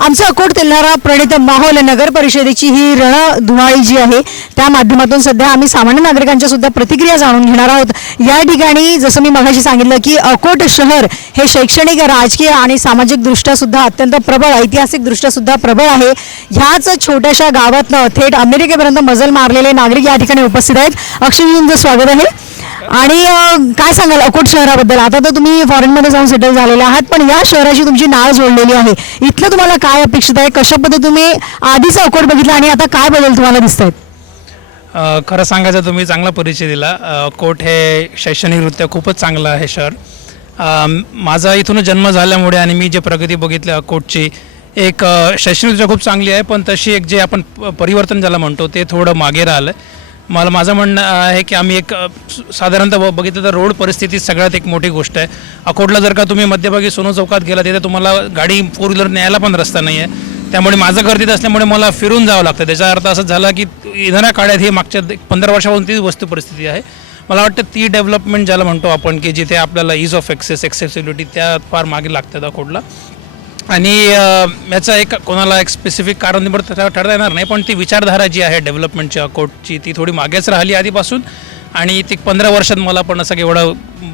आमचं अकोट तेलणारा प्रणित माहोल नगर परिषदेची ही रणधुमाळी जी आहे त्या माध्यमातून सध्या आम्ही सामान्य नागरिकांच्या सुद्धा प्रतिक्रिया जाणून घेणार आहोत. या ठिकाणी जसं मी मगाशी सांगितलं की अकोट शहर हे शैक्षणिक राजकीय आणि सामाजिक दृष्ट्या सुद्धा अत्यंत प्रबळ ऐतिहासिक दृष्ट्या सुद्धा प्रबळ आहे. ह्याच छोट्याशा गावातनं थेट अमेरिकेपर्यंत मजल मारलेले नागरिक या ठिकाणी उपस्थित आहेत. अक्षयजींचं स्वागत आहे. आणि काय सांगाल अकोट शहराबद्दल? आता तर तुम्ही फॉरेनमध्ये जाऊन सेटल झालेले आहात पण या शहराशी तुमची नाळ जोडलेली आहे. इथलं तुम्हाला काय अपेक्षित आहे? कशा पद्धती तुम्ही आधीच अकोट बघितलं आणि आता काय बदल तुम्हाला दिसत आहेत खरं सांगायचं तुम्ही चांगला परिचय दिला. कोट हे शैक्षणिकरित्या खूपच चांगलं आहे शहर. माझा इथून जन्म झाल्यामुळे आणि मी जे प्रगती बघितली कोटची एक अ, शैक्षणिकदृष्ट्या खूप चांगली आहे पण तशी एक जे आपण प- परिवर्तन ज्याला म्हणतो ते थोडं मागे राहिलं मला माझं म्हणणं आहे की आम्ही एक साधारणतः ब- बघितलं तर रोड परिस्थिती सगळ्यात एक मोठी गोष्ट आहे. अकोटला जर का तुम्ही मध्यभागी सोनू चौकात गेला तिथे तुम्हाला गाडी फोर व्हीलर न्यायला पण रस्ता नाही आहे त्यामुळे माझं घर तिथे असल्यामुळे मला फिरून जावं लागतं. त्याचा अर्थ असं झाला की इधना काळात ही मागच्या पंधरा वर्षापासून तीच वस्तू परिस्थिती आहे. मला वाटतं ती डेव्हलपमेंट ज्याला म्हणतो आपण की जिथे आपल्याला इज ऑफ एक्सेस एक्सेसिबिलिटी त्या फार मागे लागतात अकोटला. आणि याचा याचं एक कोणाला एक स्पेसिफिक कारण ठरता ठरता येणार नाही पण ती विचारधारा जी आहे डेव्हलपमेंटची अकोटची ती थोडी मागेच राहिली आधीपासून. आणि ती पंधरा वर्षात मला पण असं एवढा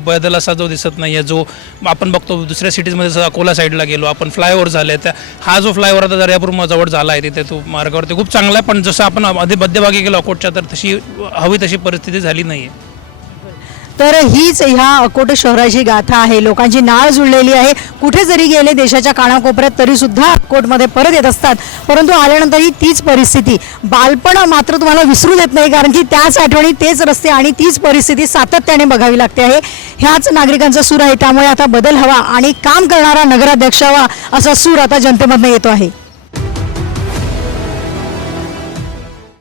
बदल असा जो दिसत नाही आहे जो आपण बघतो दुसऱ्या सिटीजमध्ये जसं अकोला साईडला गेलो आपण फ्लायओव्हर झाले त्या हा जो फ्लायओव्हर आता दर्यापूर जवळ झाला आहे तिथे तो मार्गावरती खूप चांगला आहे पण जसं आपण आधी मध्यभागी गेलो अकोटच्या तर तशी हवी तशी परिस्थिती झाली नाही आहे तर हीच ह्या अकोट शहराची गाथा आहे. लोकांची नाळ जुळलेली आहे. कुठे जरी गेले देशाच्या कानाकोपऱ्यात तरी सुद्धा अकोटमध्ये परत येत असतात. परंतु आल्यानंतरही तीच परिस्थिती. बालपण मात्र तुम्हाला विसरू देत नाही कारण की त्याच आठवणी तेच रस्ते आणि तीच परिस्थिती सातत्याने बघावी लागते आहे. ह्याच नागरिकांचा सूर आहे. त्यामुळे आता बदल हवा आणि काम करणारा नगराध्यक्ष हवा असा सूर आता जनतेमधनं येतो आहे.